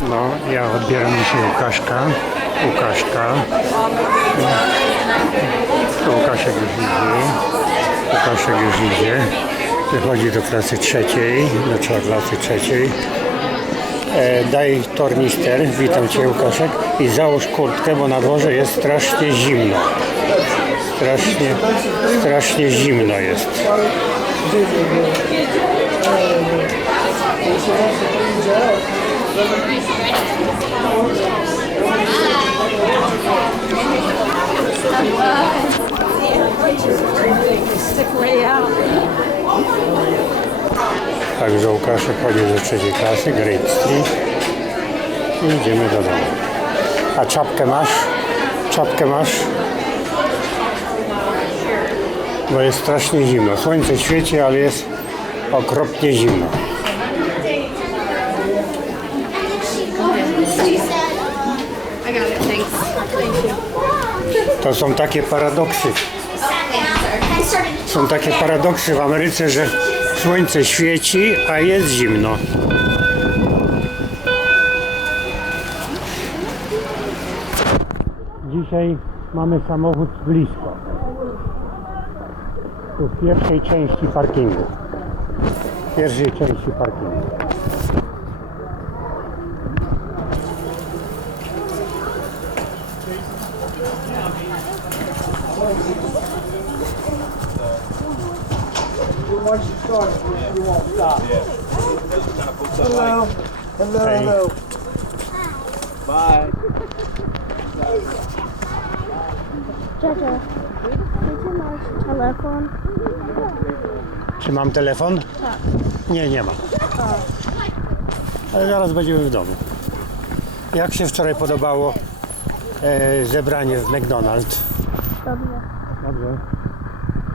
No, ja odbieram dzisiaj Łukaszka. Łukaszka. Łukaszek już idzie. Łukaszek już idzie. Wychodzi do klasy trzeciej, do klasy trzeciej. E, daj tornister, witam Cię Łukaszek i załóż kurtkę, bo na dworze jest strasznie zimno. Strasznie, strasznie zimno jest. Także Łukaszek chodzi do trzeciej klasy, Great Street i idziemy do domu. A czapkę masz? Czapkę masz? Bo jest strasznie zimno. Słońce świeci, ale jest okropnie zimno. I got it. Thanks. Thank you. To są takie paradoksy. Są takie paradoksy w Ameryce, że słońce świeci, a jest zimno. Dzisiaj mamy samochód blisko. Tu w pierwszej części parkingu. W pierwszej części parkingu. Once you start, you won't stop. Hello. Hello, Hey. hello. Bye. Jojo, you masz telefon? Czy mam telefon? Nie, nie mam. Ale zaraz będziemy w domu. Jak się wczoraj podobało e, zebranie w McDonald's? Dobrze. Dobrze.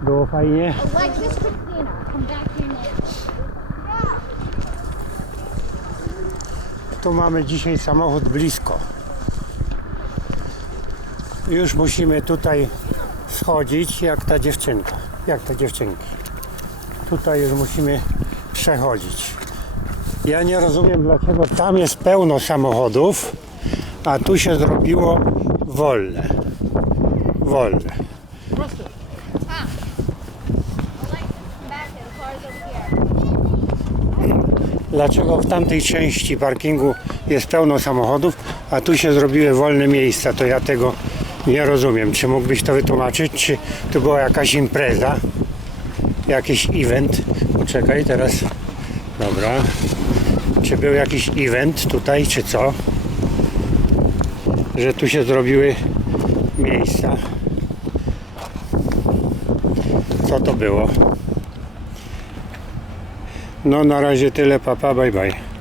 Było fajnie. Tu mamy dzisiaj samochód blisko. Już musimy tutaj schodzić jak ta dziewczynka. Jak te dziewczynki. Tutaj już musimy przechodzić. Ja nie rozumiem dlaczego tam jest pełno samochodów, a tu się zrobiło wolne. Wolne. Dlaczego w tamtej części parkingu jest pełno samochodów, a tu się zrobiły wolne miejsca, to ja tego nie rozumiem. Czy mógłbyś to wytłumaczyć? Czy tu była jakaś impreza? Jakiś event? Poczekaj, teraz. Dobra. Czy był jakiś event tutaj, czy co? Że tu się zrobiły miejsca. Co to było? No na razie tyle, papa, bye bye.